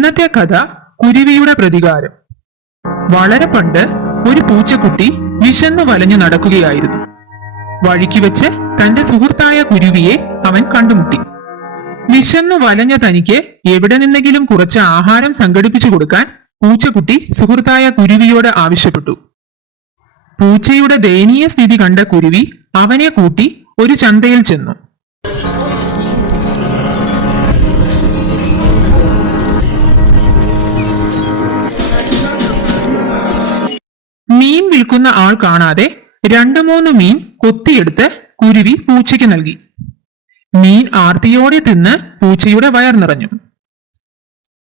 ഇന്നത്തെ കഥ കുരുവിയുടെ പ്രതികാരം. വളരെ പണ്ട് ഒരു പൂച്ചക്കുട്ടി വിശന്നു വലഞ്ഞു നടക്കുകയായിരുന്നു. വഴിക്ക് വെച്ച് തന്റെ സുഹൃത്തായ കുരുവിയെ അവൻ കണ്ടുമുട്ടി. വിശന്നു വലഞ്ഞ തനിക്ക് എവിടെ നിന്നെങ്കിലും കുറച്ച് ആഹാരം സംഘടിപ്പിച്ചു കൊടുക്കാൻ പൂച്ചക്കുട്ടി സുഹൃത്തായ കുരുവിയോട് ആവശ്യപ്പെട്ടു. പൂച്ചയുടെ ദയനീയ സ്ഥിതി കണ്ട കുരുവി അവനെ കൂട്ടി ഒരു ചന്തയിൽ ചെന്നു. മീൻ വിൽക്കുന്ന ആൾ കാണാതെ 2-3 മീൻ കൊത്തിയെടുത്ത് കുരുവി പൂച്ചയ്ക്ക് നൽകി. മീൻ ആർത്തിയോടെ തിന്ന് പൂച്ചയുടെ വയർ നിറഞ്ഞു.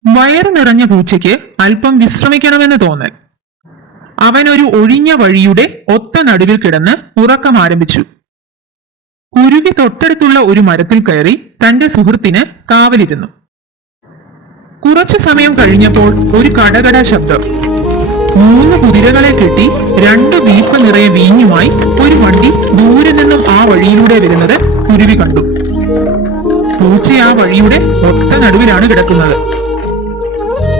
വയർ നിറഞ്ഞ പൂച്ചയ്ക്ക് അല്പം വിശ്രമിക്കണമെന്ന് തോന്നൽ. അവൻ ഒരു ഒഴിഞ്ഞ വഴിയുടെ ഒത്ത നടുവിൽ കിടന്ന് ഉറക്കം ആരംഭിച്ചു. കുരുവി തൊട്ടടുത്തുള്ള ഒരു മരത്തിൽ കയറി തന്റെ സുഹൃത്തിന് കാവലിരുന്നു. കുറച്ചു സമയം കഴിഞ്ഞപ്പോൾ ഒരു കടകട ശബ്ദം. 3 കുതിരകളെ കെട്ടി 2 വീപ്പ് നിറയെ വീഞ്ഞുമായി ഒരു വണ്ടി ദൂരെ നിന്നും ആ വഴിയിലൂടെ വരുന്നത് കുരുവി കണ്ടു. പൂച്ച ആ വഴിയുടെ ഒത്ത നടുവിലാണ് കിടക്കുന്നത്.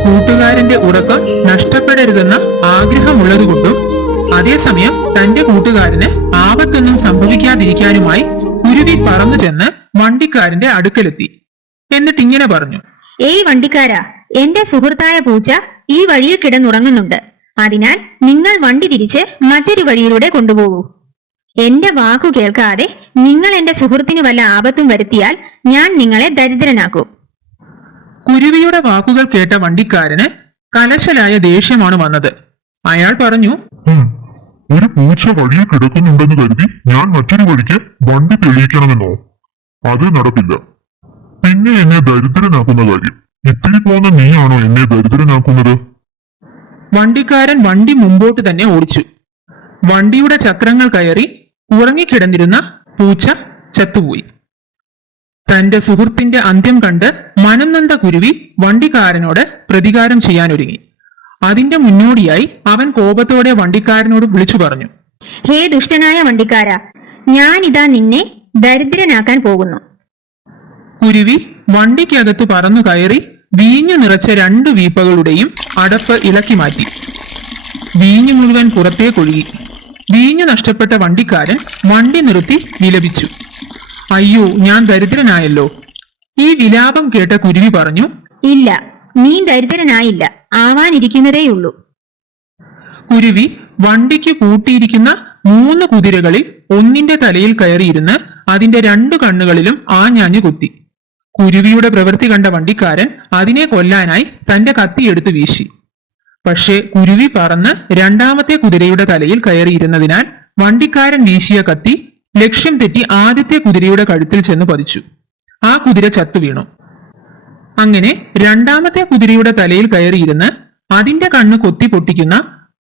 കൂട്ടുകാരന്റെ ഉറക്കം നഷ്ടപ്പെടരുതെന്ന ആഗ്രഹമുള്ളതുകൊണ്ടും അതേസമയം തന്റെ കൂട്ടുകാരന് ആപത്തൊന്നും സംഭവിക്കാതിരിക്കാനുമായി കുരുവി പറന്നു ചെന്ന് വണ്ടിക്കാരന്റെ അടുക്കലെത്തി. എന്നിട്ടിങ്ങനെ പറഞ്ഞു: ഏയ് വണ്ടിക്കാരാ, എന്റെ സുഹൃത്തായ പൂച്ച ഈ വഴിയിൽ കിടന്നുറങ്ങുന്നുണ്ട്. അതിനാൽ നിങ്ങൾ വണ്ടി തിരിച്ച് മറ്റൊരു വഴിയിലൂടെ കൊണ്ടുപോകൂ. എന്റെ വാക്കു കേൾക്കാതെ നിങ്ങൾ എന്റെ സുഹൃത്തിന് വല്ല ആപത്തും വരുത്തിയാൽ ഞാൻ നിങ്ങളെ ദരിദ്രനാക്കും. കുരുവിയുടെ വാക്കുകൾ കേട്ട വണ്ടിക്കാരന് കലശലായ ദേഷ്യമാണ് വന്നത്. അയാൾ പറഞ്ഞു: ഒരു പൂച്ച വഴിയിൽ കിടക്കുന്നുണ്ടെന്ന് കരുതി ഞാൻ മറ്റൊരു വഴിക്ക് വണ്ടി തെളിയിക്കണമെന്നോ? അത് നടക്കില്ല. പിന്നെ എന്നെ ദരിദ്രനാക്കുന്ന കാര്യം, ഇത്തിരി പോന്ന നീയാണോ എന്നെ ദരിദ്രനാക്കുന്നത്? വണ്ടിക്കാരൻ വണ്ടി മുമ്പോട്ട് തന്നെ ഓടിച്ചു. വണ്ടിയുടെ ചക്രങ്ങൾ കയറി ഉറങ്ങിക്കിടന്നിരുന്ന പൂച്ച ചത്തുപോയി. തന്റെ സുഹൃത്തിന്റെ അന്ത്യം കണ്ട് മനം നൊന്ത കുരുവി വണ്ടിക്കാരനോട് പ്രതികാരം ചെയ്യാനൊരുങ്ങി. അതിന്റെ മുന്നോടിയായി അവൻ കോപത്തോടെ വണ്ടിക്കാരനോട് വിളിച്ചു പറഞ്ഞു: ഹേ ദുഷ്ടനായ വണ്ടിക്കാരാ, ഞാനിതാ നിന്നെ ദരിദ്രനാക്കാൻ പോകുന്നു. കുരുവി വണ്ടിക്കകത്ത് പറന്നു കയറി വീഞ്ഞു നിറച്ച 2 വീപ്പകളുടെയും അടപ്പ് ഇളക്കി മാറ്റി. വീഞ്ഞു മുഴുവൻ പുറത്തേക്കൊഴുകി. വീഞ്ഞു നഷ്ടപ്പെട്ട വണ്ടിക്കാരൻ വണ്ടി നിർത്തി വിലപിച്ചു. അയ്യോ, ഞാൻ ദരിദ്രനായല്ലോ. ഈ വിലാപം കേട്ട കുരുവി പറഞ്ഞു: ഇല്ല, നീ ദരിദ്രനായില്ല, ആവാനിരിക്കുന്നതേയുള്ളൂ. കുരുവി വണ്ടിക്ക് കൂട്ടിയിരിക്കുന്ന 3 കുതിരകളിൽ ഒന്നിന്റെ തലയിൽ കയറിയിരുന്ന് അതിന്റെ 2 കണ്ണുകളിലും ആഞ്ഞാഞ്ഞു കുത്തി. കുരുവിയുടെ പ്രവൃത്തി കണ്ട വണ്ടിക്കാരൻ അതിനെ കൊല്ലാനായി തന്റെ കത്തിയെടുത്ത് വീശി. പക്ഷേ കുരുവി പറന്ന് 2ാമത്തെ കുതിരയുടെ തലയിൽ കയറിയിരുന്നതിനാൽ വണ്ടിക്കാരൻ വീശിയ കത്തി ലക്ഷ്യം തെറ്റി ആദ്യത്തെ കുതിരയുടെ കഴുത്തിൽ ചെന്ന് പതിച്ചു. ആ കുതിര ചത്തു വീണു. അങ്ങനെ 2ാമത്തെ കുതിരയുടെ തലയിൽ കയറിയിരുന്ന് അതിന്റെ കണ്ണ് കൊത്തി പൊട്ടിക്കുന്ന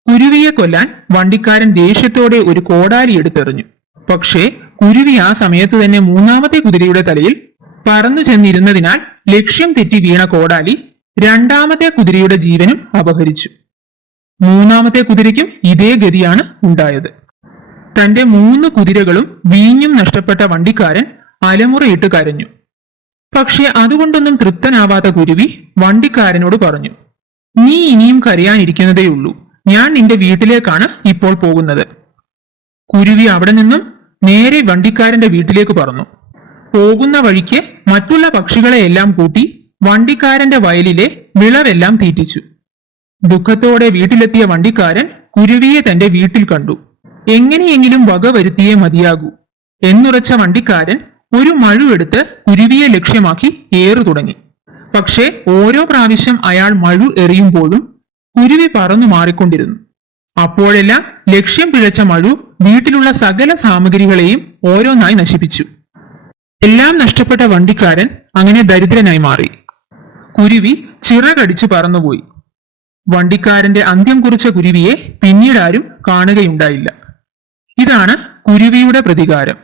കുരുവിയെ കൊല്ലാൻ വണ്ടിക്കാരൻ ദേഷ്യത്തോടെ ഒരു കോടാലി എടുത്തെറിഞ്ഞു. പക്ഷേ കുരുവി ആ സമയത്ത് തന്നെ 3ാമത്തെ കുതിരയുടെ തലയിൽ പറന്നു ചെന്നിരുന്നതിനാൽ ലക്ഷ്യം തെറ്റി വീണ കോടാലി 2ാമത്തെ കുതിരയുടെ ജീവനും അപഹരിച്ചു. 3ാമത്തെ കുതിരയ്ക്കും ഇതേ ഗതിയാണ് ഉണ്ടായത്. തന്റെ 3 കുതിരകളും വീഞ്ഞും നഷ്ടപ്പെട്ട വണ്ടിക്കാരൻ അലമുറയിട്ട് കരഞ്ഞു. പക്ഷെ അതുകൊണ്ടൊന്നും തൃപ്തനാവാത്ത കുരുവി വണ്ടിക്കാരനോട് പറഞ്ഞു: നീ ഇനിയും കരയാനിരിക്കുന്നതേയുള്ളൂ. ഞാൻ നിന്റെ വീട്ടിലേക്കാണ് ഇപ്പോൾ പോകുന്നത്. കുരുവി അവിടെ നിന്നും നേരെ വണ്ടിക്കാരന്റെ വീട്ടിലേക്ക് പറന്നു. പോകുന്ന വഴിക്ക് മറ്റുള്ള പക്ഷികളെയെല്ലാം കൂട്ടി വണ്ടിക്കാരന്റെ വയലിലെ വിളവെല്ലാം തീറ്റിച്ചു. ദുഃഖത്തോടെ വീട്ടിലെത്തിയ വണ്ടിക്കാരൻ കുരുവിയെ തന്റെ വീട്ടിൽ കണ്ടു. എങ്ങനെയെങ്കിലും വക വരുത്തിയേ മതിയാകൂ എന്നുറച്ച വണ്ടിക്കാരൻ ഒരു മഴുവെടുത്ത് കുരുവിയെ ലക്ഷ്യമാക്കി ഏറു തുടങ്ങി. പക്ഷേ ഓരോ പ്രാവശ്യം അയാൾ മഴു എറിയുമ്പോഴും കുരുവി പറന്നു മാറിക്കൊണ്ടിരുന്നു. അപ്പോഴെല്ലാം ലക്ഷ്യം പിഴച്ച മഴു വീട്ടിലുള്ള സകല സാമഗ്രികളെയും ഓരോന്നായി നശിപ്പിച്ചു. എല്ലാം നഷ്ടപ്പെട്ട വണ്ടിക്കാരൻ അങ്ങനെ ദരിദ്രനായി മാറി. കുരുവി ചിറകടിച്ചു പറന്നുപോയി. വണ്ടിക്കാരന്റെ അന്ത്യം കുറിച്ച കുരുവിയെ പിന്നീട് ആരും കാണുകയുണ്ടായില്ല. ഇതാണ് കുരുവിയുടെ പ്രതികാരം.